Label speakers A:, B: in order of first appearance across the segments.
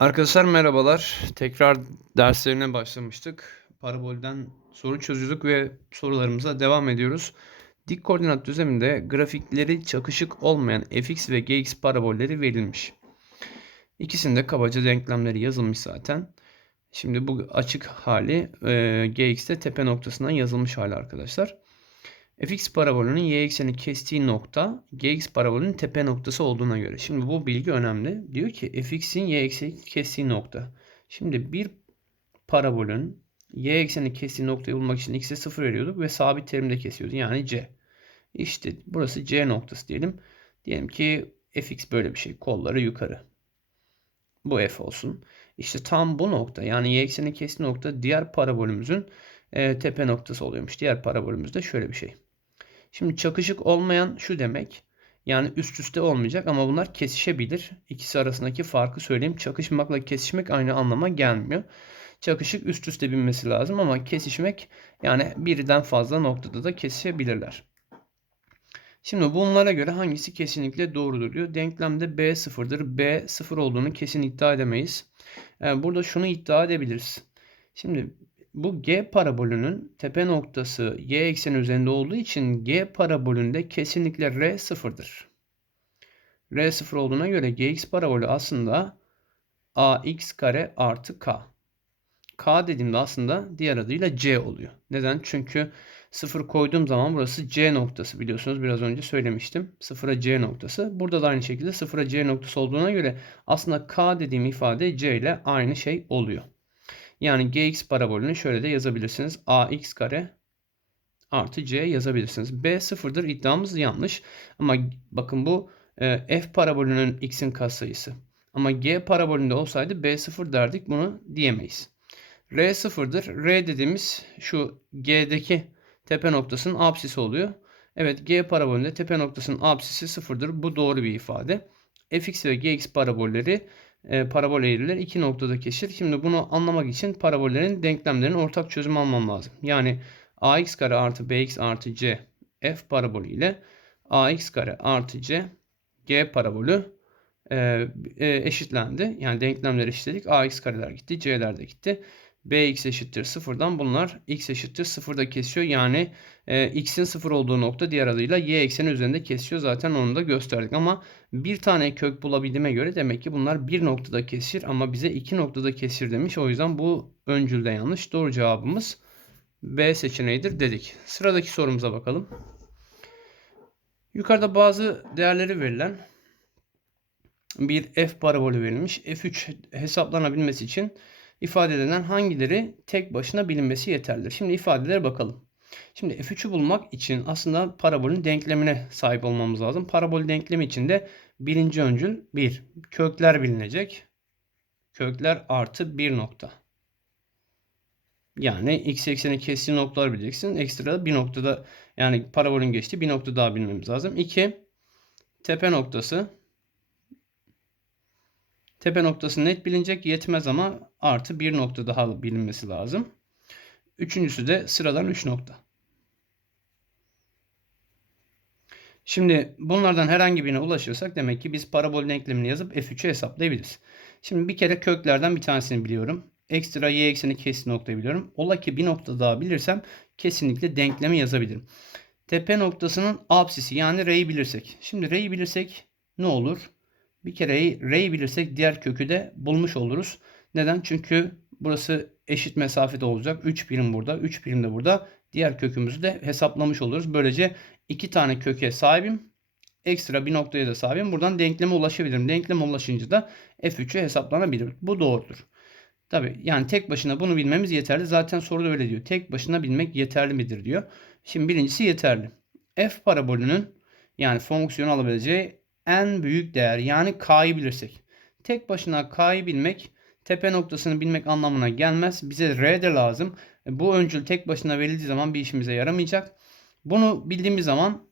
A: Arkadaşlar merhabalar. Tekrar derslerine başlamıştık. Parabolden soru çözüyorduk ve sorularımıza devam ediyoruz. Dik koordinat düzleminde grafikleri çakışık olmayan fx ve gx parabolleri verilmiş. İkisinde kabaca denklemleri yazılmış zaten. Şimdi bu açık hali e, gx'te tepe noktasından yazılmış hali arkadaşlar. Fx parabolünün y ekseni kestiği nokta gx parabolünün tepe noktası olduğuna göre. Şimdi bu bilgi önemli. Diyor ki fx'in y ekseni kestiği nokta. Şimdi bir parabolün y ekseni kestiği noktayı bulmak için x'e 0 veriyorduk ve sabit terimde kesiyordu. Yani c. İşte burası c noktası diyelim. Diyelim ki fx böyle bir şey. Kolları yukarı. Bu f olsun. İşte tam bu nokta yani y ekseni kestiği nokta diğer parabolümüzün e, tepe noktası oluyormuş. Diğer parabolümüzde şöyle bir şey. Şimdi çakışık olmayan şu demek. Yani üst üste olmayacak ama bunlar kesişebilir. İkisi arasındaki farkı söyleyeyim. Çakışmakla kesişmek aynı anlama gelmiyor. Çakışık üst üste binmesi lazım ama kesişmek yani birden fazla noktada da kesişebilirler. Şimdi bunlara göre hangisi kesinlikle doğrudur diyor. Denklemde B sıfırdır. B sıfır olduğunu kesin iddia edemeyiz. Yani burada şunu iddia edebiliriz. Şimdi bu G parabolünün tepe noktası y ekseni üzerinde olduğu için G parabolünde kesinlikle R sıfırdır. R sıfır olduğuna göre Gx parabolü aslında ax kare artı k. K dediğimde aslında diğer adıyla C oluyor. Neden? Çünkü 0 koyduğum zaman burası C noktası biliyorsunuz biraz önce söylemiştim. 0'a C noktası. Burada da aynı şekilde 0'a C noktası olduğuna göre aslında K dediğim ifade C ile aynı şey oluyor. Yani gx parabolünü şöyle de yazabilirsiniz. ax kare artı c yazabilirsiniz. b sıfırdır iddiamız yanlış. Ama bakın bu e, f parabolünün x'in katsayısı. Ama g parabolünde olsaydı b sıfır derdik bunu diyemeyiz. r sıfırdır. r dediğimiz şu g'deki tepe noktasının apsisi oluyor. Evet g parabolünde tepe noktasının apsisi sıfırdır. Bu doğru bir ifade. fx ve gx parabolleri e, parabol eğrileri iki noktada kesişir. Şimdi bunu anlamak için parabollerin denklemlerin ortak çözümü almam lazım. Yani ax kare artı bx artı c f parabolü ile ax kare artı c g parabolü e, e, eşitlendi. Yani denklemleri eşitledik. ax kareler gitti. c'ler de gitti bx eşittir sıfırdan bunlar x eşittir sıfırda kesiyor. Yani e, x'in sıfır olduğu nokta diğer adıyla y ekseni üzerinde kesiyor. Zaten onu da gösterdik ama bir tane kök bulabildiğime göre demek ki bunlar bir noktada kesir ama bize iki noktada kesir demiş. O yüzden bu öncülde yanlış. Doğru cevabımız B seçeneğidir dedik. Sıradaki sorumuza bakalım. Yukarıda bazı değerleri verilen bir f parabolü verilmiş. f3 hesaplanabilmesi için ifade edilen hangileri tek başına bilinmesi yeterlidir. Şimdi ifadelere bakalım. Şimdi f3'ü bulmak için aslında parabolün denklemine sahip olmamız lazım. Parabol denklemi için de birinci öncül 1. Kökler bilinecek. Kökler artı 1 nokta. Yani x ekseni kestiği noktalar bileceksin. Ekstra bir noktada yani parabolün geçtiği bir nokta daha bilmemiz lazım. 2. Tepe noktası Tepe noktası net bilinecek yetmez ama artı bir nokta daha bilinmesi lazım. Üçüncüsü de sıradan 3 nokta. Şimdi bunlardan herhangi birine ulaşırsak demek ki biz parabol denklemini yazıp f3'ü hesaplayabiliriz. Şimdi bir kere köklerden bir tanesini biliyorum. Ekstra y ekseni kesin noktayı biliyorum. Ola ki bir nokta daha bilirsem kesinlikle denklemi yazabilirim. Tepe noktasının apsisi yani r'yi bilirsek. Şimdi r'yi bilirsek ne olur? Bir kere r'yi bilirsek diğer kökü de bulmuş oluruz. Neden? Çünkü burası eşit mesafede olacak. 3 birim burada, 3 birim de burada. Diğer kökümüzü de hesaplamış oluruz. Böylece iki tane köke sahibim. Ekstra bir noktaya da sahibim. Buradan denkleme ulaşabilirim. Denkleme ulaşınca da f3'ü hesaplanabilir. Bu doğrudur. Tabi yani tek başına bunu bilmemiz yeterli. Zaten soruda öyle diyor. Tek başına bilmek yeterli midir diyor. Şimdi birincisi yeterli. F parabolünün yani fonksiyon alabileceği en büyük değer yani k'yı bilirsek. Tek başına k'yı bilmek tepe noktasını bilmek anlamına gelmez. Bize r de lazım. E, bu öncül tek başına verildiği zaman bir işimize yaramayacak. Bunu bildiğimiz zaman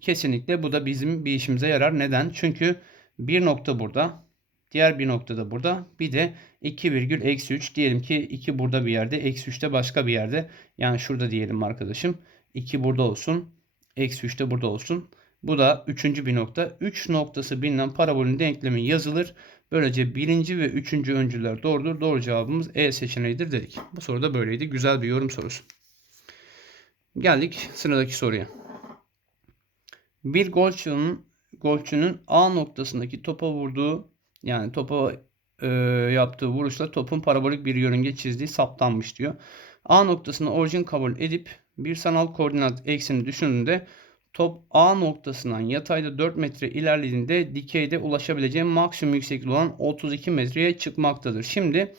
A: kesinlikle bu da bizim bir işimize yarar. Neden? Çünkü bir nokta burada. Diğer bir nokta da burada. Bir de 2 virgül eksi 3. Diyelim ki 2 burada bir yerde. Eksi 3 de başka bir yerde. Yani şurada diyelim arkadaşım. 2 burada olsun. Eksi 3 de burada olsun. Bu da üçüncü bir nokta. 3 noktası bilinen parabolün denklemi yazılır. Böylece birinci ve üçüncü öncüler doğrudur. Doğru cevabımız E seçeneğidir dedik. Bu soru da böyleydi. Güzel bir yorum sorusu. Geldik sıradaki soruya. Bir golcünün, golcünün A noktasındaki topa vurduğu yani topa e, yaptığı vuruşla topun parabolik bir yörünge çizdiği saptanmış diyor. A noktasını orijin kabul edip bir sanal koordinat ekseni düşündüğünde top A noktasından yatayda 4 metre ilerlediğinde dikeyde ulaşabileceği maksimum yüksekliği olan 32 metreye çıkmaktadır. Şimdi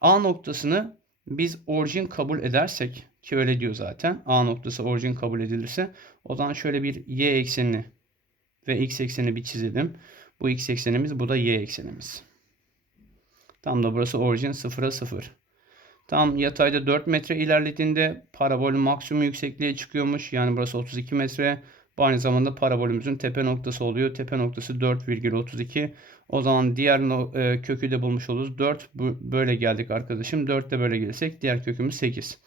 A: A noktasını biz orijin kabul edersek ki öyle diyor zaten. A noktası orijin kabul edilirse o zaman şöyle bir y eksenini ve x ekseni bir çizelim. Bu x eksenimiz bu da y eksenimiz. Tam da burası orijin 0'a 0. Tam yatayda 4 metre ilerlediğinde parabol maksimum yüksekliğe çıkıyormuş. Yani burası 32 metre. Bu aynı zamanda parabolümüzün tepe noktası oluyor. Tepe noktası 4,32. O zaman diğer e, kökü de bulmuş oluruz. 4 böyle geldik arkadaşım. 4 de böyle gelirsek diğer kökümüz 8.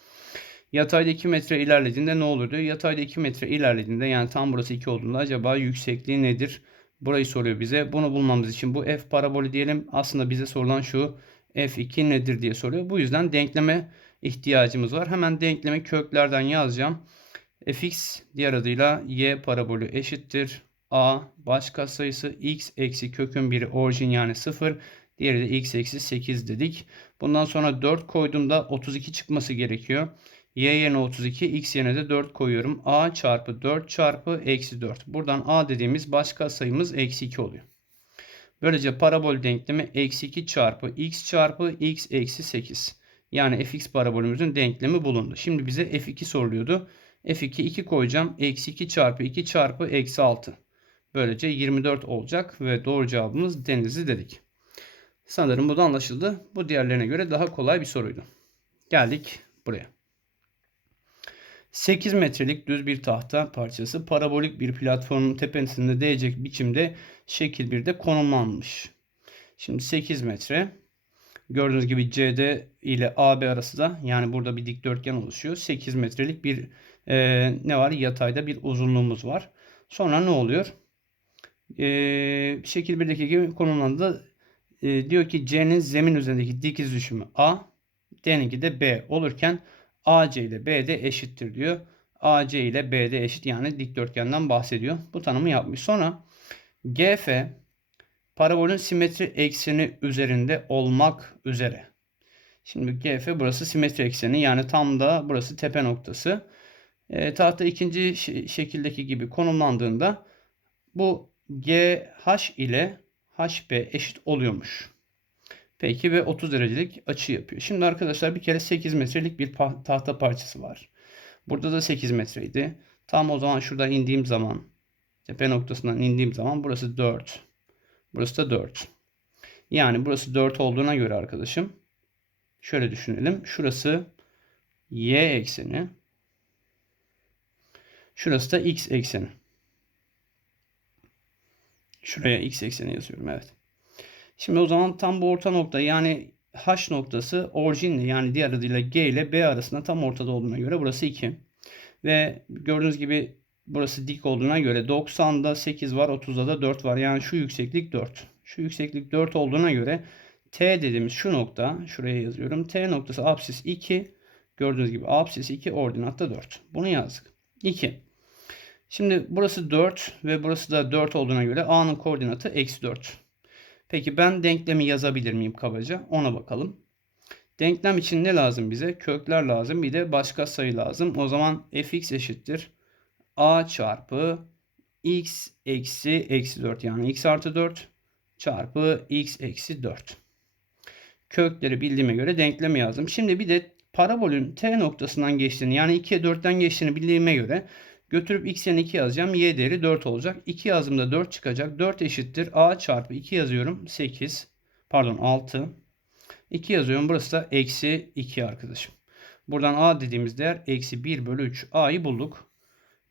A: Yatayda 2 metre ilerlediğinde ne olurdu? Yatayda 2 metre ilerlediğinde yani tam burası 2 olduğunda acaba yüksekliği nedir? Burayı soruyor bize. Bunu bulmamız için bu f parabolü diyelim. Aslında bize sorulan şu f2 nedir diye soruyor. Bu yüzden denkleme ihtiyacımız var. Hemen denklemi köklerden yazacağım. fx diğer adıyla y parabolü eşittir. a başka sayısı x eksi kökün biri orijin yani 0. Diğeri de x eksi 8 dedik. Bundan sonra 4 koyduğumda 32 çıkması gerekiyor. Y yerine 32, X yerine de 4 koyuyorum. A çarpı 4 çarpı eksi 4. Buradan A dediğimiz başka sayımız eksi 2 oluyor. Böylece parabol denklemi eksi 2 çarpı X çarpı X eksi 8. Yani fx parabolümüzün denklemi bulundu. Şimdi bize f2 soruluyordu. f2 2 koyacağım. Eksi 2 çarpı 2 çarpı eksi 6. Böylece 24 olacak ve doğru cevabımız denizli dedik. Sanırım bu da anlaşıldı. Bu diğerlerine göre daha kolay bir soruydu. Geldik buraya. 8 metrelik düz bir tahta parçası parabolik bir platformun tepesinde değecek biçimde şekil 1'de konumlanmış. Şimdi 8 metre. Gördüğünüz gibi CD ile AB arası da yani burada bir dikdörtgen oluşuyor. 8 metrelik bir e, ne var? Yatayda bir uzunluğumuz var. Sonra ne oluyor? E, şekil 1'deki gibi konumlandı. E, diyor ki C'nin zemin üzerindeki dikiz düşümü A, D'ninki de B olurken AC ile BD eşittir diyor. AC ile BD eşit yani dikdörtgenden bahsediyor. Bu tanımı yapmış. Sonra GF parabolün simetri ekseni üzerinde olmak üzere. Şimdi GF burası simetri ekseni yani tam da burası tepe noktası. E, tahta ikinci şekildeki gibi konumlandığında bu GH ile HB eşit oluyormuş. Peki ve 30 derecelik açı yapıyor. Şimdi arkadaşlar bir kere 8 metrelik bir tahta parçası var. Burada da 8 metreydi. Tam o zaman şurada indiğim zaman tepe noktasından indiğim zaman burası 4. Burası da 4. Yani burası 4 olduğuna göre arkadaşım şöyle düşünelim. Şurası y ekseni. Şurası da x ekseni. Şuraya x ekseni yazıyorum evet. Şimdi o zaman tam bu orta nokta yani H noktası orijinle yani diğer adıyla G ile B arasında tam ortada olduğuna göre burası 2. Ve gördüğünüz gibi burası dik olduğuna göre 90'da 8 var 30'da da 4 var. Yani şu yükseklik 4. Şu yükseklik 4 olduğuna göre T dediğimiz şu nokta şuraya yazıyorum. T noktası apsis 2. Gördüğünüz gibi apsis 2 ordinatta 4. Bunu yazdık. 2. Şimdi burası 4 ve burası da 4 olduğuna göre A'nın koordinatı eksi 4. Peki ben denklemi yazabilir miyim kabaca? Ona bakalım. Denklem için ne lazım bize? Kökler lazım. Bir de başka sayı lazım. O zaman fx eşittir. a çarpı x eksi eksi 4 yani x artı 4 çarpı x eksi 4. Kökleri bildiğime göre denklemi yazdım. Şimdi bir de parabolün t noktasından geçtiğini yani 2'ye 4'ten geçtiğini bildiğime göre Götürüp x yerine 2 yazacağım. Y değeri 4 olacak. 2 yazdığımda 4 çıkacak. 4 eşittir. A çarpı 2 yazıyorum. 8. Pardon 6. 2 yazıyorum. Burası da eksi 2 arkadaşım. Buradan A dediğimiz değer eksi 1 bölü 3. A'yı bulduk.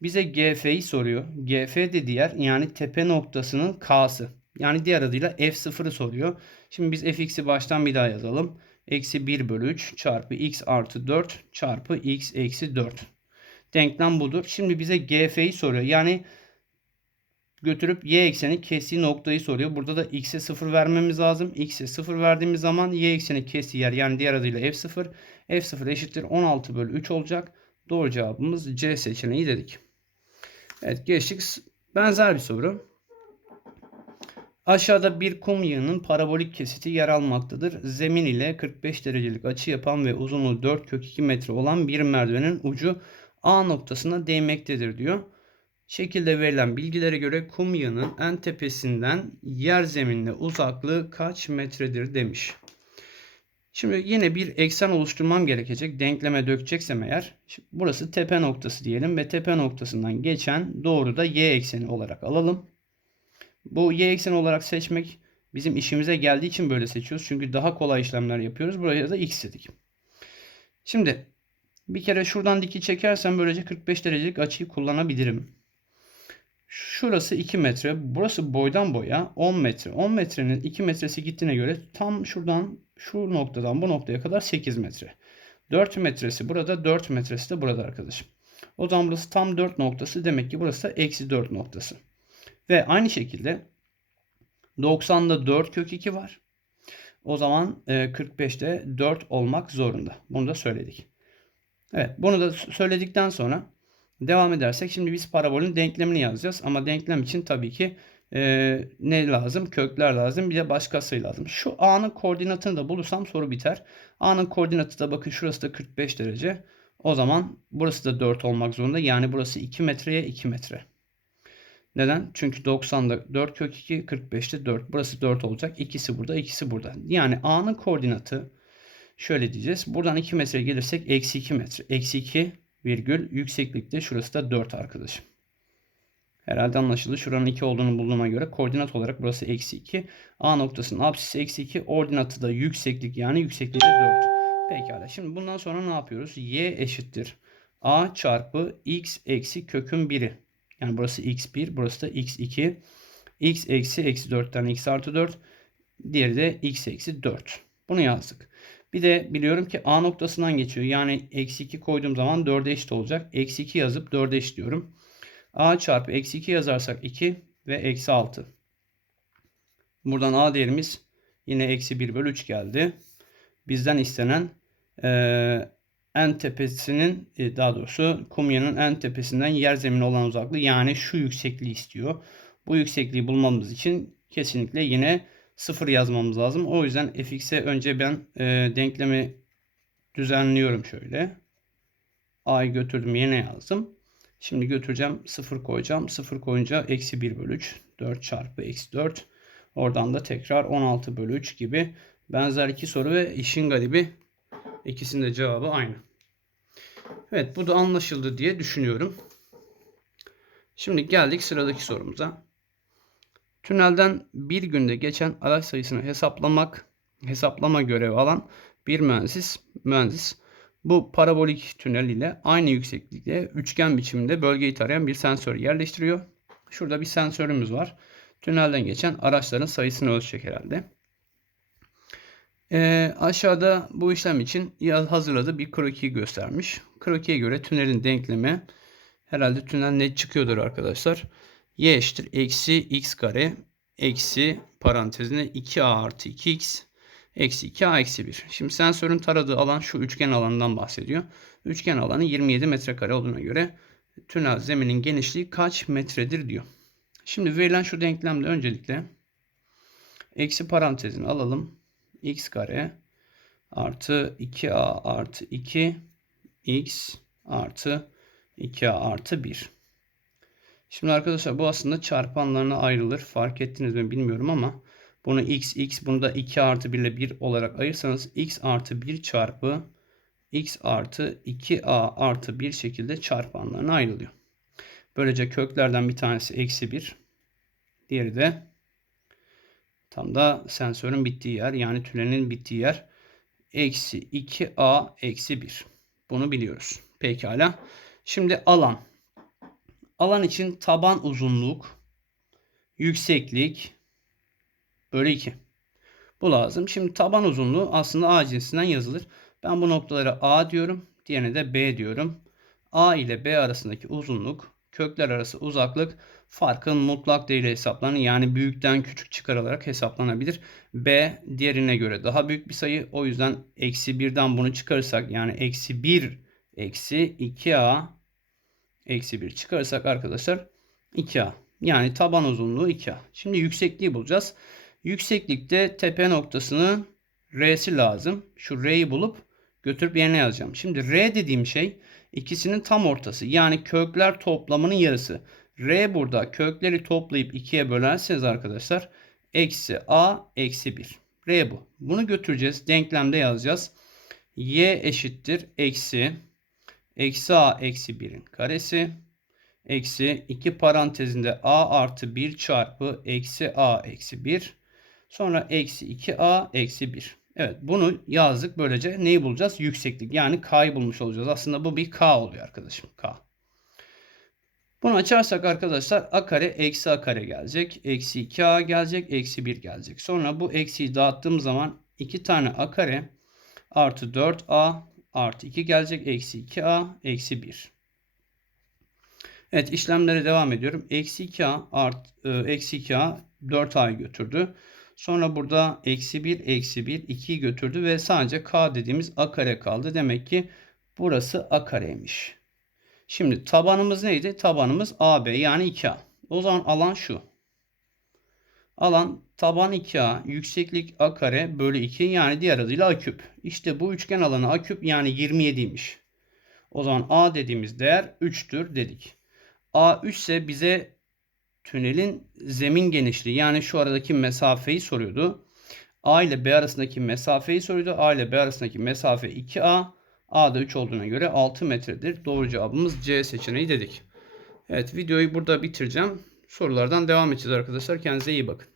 A: Bize GF'yi soruyor. GF de diğer yani tepe noktasının K'sı. Yani diğer adıyla F0'ı soruyor. Şimdi biz fx'i baştan bir daha yazalım. Eksi 1 bölü 3 çarpı x artı 4 çarpı x eksi 4 denklem budur. Şimdi bize GF'yi soruyor. Yani
B: götürüp y ekseni kestiği noktayı soruyor. Burada da x'e 0 vermemiz lazım. x'e 0 verdiğimiz zaman y ekseni kestiği yer yani diğer adıyla f0. f0 eşittir 16 bölü 3 olacak. Doğru cevabımız C seçeneği dedik. Evet geçtik. Benzer bir soru. Aşağıda bir kum yığının parabolik kesiti yer almaktadır. Zemin ile 45 derecelik açı yapan ve uzunluğu 4 kök 2 metre olan bir merdivenin ucu A noktasına değmektedir diyor. Şekilde verilen bilgilere göre kum yığının en tepesinden yer zeminine uzaklığı kaç metredir demiş. Şimdi yine bir eksen oluşturmam gerekecek. Denkleme dökeceksem eğer. Burası tepe noktası diyelim ve tepe noktasından geçen doğru da y ekseni olarak alalım. Bu y ekseni olarak seçmek bizim işimize geldiği için böyle seçiyoruz. Çünkü daha kolay işlemler yapıyoruz. Buraya da x dedik. Şimdi bir kere şuradan diki çekersem böylece 45 derecelik açıyı kullanabilirim. Şurası 2 metre. Burası boydan boya 10 metre. 10 metrenin 2 metresi gittiğine göre tam şuradan şu noktadan bu noktaya kadar 8 metre. 4 metresi burada 4 metresi de burada arkadaşım. O zaman burası tam 4 noktası. Demek ki burası da eksi 4 noktası. Ve aynı şekilde 90'da 4 kök 2 var. O zaman 45'te 4 olmak zorunda. Bunu da söyledik. Evet bunu da söyledikten sonra devam edersek şimdi biz parabolün denklemini yazacağız. Ama denklem için tabii ki e, ne lazım? Kökler lazım. Bir de başka sayı lazım. Şu A'nın koordinatını da bulursam soru biter. A'nın koordinatı da bakın şurası da 45 derece. O zaman burası da 4 olmak zorunda. Yani burası 2 metreye 2 metre. Neden? Çünkü 90'da 4 kök 2, 45'te 4. Burası 4 olacak. İkisi burada, ikisi burada. Yani A'nın koordinatı şöyle diyeceğiz. Buradan 2 metre gelirsek eksi 2 metre. Eksi 2 virgül yükseklikte şurası da 4 arkadaşım. Herhalde anlaşıldı. Şuranın 2 olduğunu bulduğuma göre koordinat olarak burası eksi 2. A noktasının apsisi eksi 2. Ordinatı da yükseklik yani yüksekliği de 4. Pekala. Şimdi bundan sonra ne yapıyoruz? Y eşittir. A çarpı x eksi kökün 1'i. Yani burası x1, burası da x2. x eksi eksi 4'ten x artı 4. Diğeri de x eksi 4. Bunu yazdık. Bir de biliyorum ki A noktasından geçiyor. Yani eksi 2 koyduğum zaman 4'e eşit olacak. Eksi 2 yazıp 4'e eşit diyorum. A çarpı eksi 2 yazarsak 2 ve eksi 6. Buradan A değerimiz yine eksi 1 bölü 3 geldi. Bizden istenen e, en tepesinin e, daha doğrusu kumyanın en tepesinden yer zemine olan uzaklığı yani şu yüksekliği istiyor. Bu yüksekliği bulmamız için kesinlikle yine 0 yazmamız lazım. O yüzden fx'e önce ben e, denklemi düzenliyorum şöyle. a'yı götürdüm yerine yazdım. Şimdi götüreceğim 0 koyacağım. 0 koyunca eksi 1 bölü 3. 4 çarpı eksi 4. Oradan da tekrar 16 bölü 3 gibi benzer iki soru ve işin garibi ikisinin de cevabı aynı. Evet bu da anlaşıldı diye düşünüyorum. Şimdi geldik sıradaki sorumuza. Tünelden bir günde geçen araç sayısını hesaplamak, hesaplama görevi alan bir mühendis, mühendis bu parabolik tünel ile aynı yükseklikte üçgen biçiminde bölgeyi tarayan bir sensör yerleştiriyor. Şurada bir sensörümüz var. Tünelden geçen araçların sayısını ölçecek herhalde. Ee, aşağıda bu işlem için hazırladığı bir kroki göstermiş. Krokiye göre tünelin denklemi herhalde tünel ne çıkıyordur arkadaşlar. Y eşittir eksi x kare eksi parantezine 2a artı 2x eksi 2a eksi 1. Şimdi sensörün taradığı alan şu üçgen alanından bahsediyor. Üçgen alanı 27 metrekare olduğuna göre tünel zeminin genişliği kaç metredir diyor. Şimdi verilen şu denklemde öncelikle eksi parantezini alalım. x kare artı 2a artı 2 x artı 2a artı 1. Şimdi arkadaşlar bu aslında çarpanlarına ayrılır. Fark ettiniz mi bilmiyorum ama bunu x, x bunu da 2 artı 1 ile 1 olarak ayırsanız x artı 1 çarpı x artı 2a artı 1 şekilde çarpanlarına ayrılıyor. Böylece köklerden bir tanesi eksi 1. Diğeri de tam da sensörün bittiği yer yani tünelin bittiği yer eksi 2a eksi 1. Bunu biliyoruz. Pekala. Şimdi alan. Alan için taban uzunluk, yükseklik bölü 2. Bu lazım. Şimdi taban uzunluğu aslında A cinsinden yazılır. Ben bu noktalara A diyorum. Diğerine de B diyorum. A ile B arasındaki uzunluk, kökler arası uzaklık Farkın mutlak değeri hesaplanır. Yani büyükten küçük çıkarılarak hesaplanabilir. B diğerine göre daha büyük bir sayı. O yüzden eksi 1'den bunu çıkarırsak yani eksi 1 eksi 2a eksi 1 çıkarırsak arkadaşlar 2a. Yani taban uzunluğu 2a. Şimdi yüksekliği bulacağız. Yükseklikte tepe noktasını R'si lazım. Şu R'yi bulup götürüp yerine yazacağım. Şimdi R dediğim şey ikisinin tam ortası. Yani kökler toplamının yarısı. R burada kökleri toplayıp ikiye bölerseniz arkadaşlar eksi A eksi 1. R bu. Bunu götüreceğiz. Denklemde yazacağız. Y eşittir eksi eksi A eksi 1'in karesi eksi 2 parantezinde A artı 1 çarpı eksi A eksi 1 sonra eksi 2A eksi 1. Evet bunu yazdık. Böylece neyi bulacağız? Yükseklik. Yani K'yı bulmuş olacağız. Aslında bu bir K oluyor arkadaşım. K. Bunu açarsak arkadaşlar a kare eksi a kare gelecek. Eksi 2a gelecek. Eksi 1 gelecek. Sonra bu eksiyi dağıttığım zaman 2 tane a kare artı 4a artı 2 gelecek. Eksi 2a eksi 1. Evet işlemlere devam ediyorum. Eksi 2a art, e, eksi 2a 4a'yı götürdü. Sonra burada eksi 1 eksi 1 2'yi götürdü ve sadece k dediğimiz a kare kaldı. Demek ki burası a kareymiş. Şimdi tabanımız neydi? Tabanımız AB yani 2A. O zaman alan şu. Alan taban 2A, yükseklik A kare bölü 2 yani diğer adıyla A küp. İşte bu üçgen alanı A küp yani 27'ymiş. O zaman A dediğimiz değer 3'tür dedik. A 3 ise bize tünelin zemin genişliği yani şu aradaki mesafeyi soruyordu. A ile B arasındaki mesafeyi soruyordu. A ile B arasındaki mesafe 2A. A'da 3 olduğuna göre 6 metredir. Doğru cevabımız C seçeneği dedik. Evet videoyu burada bitireceğim. Sorulardan devam edeceğiz arkadaşlar. Kendinize iyi bakın.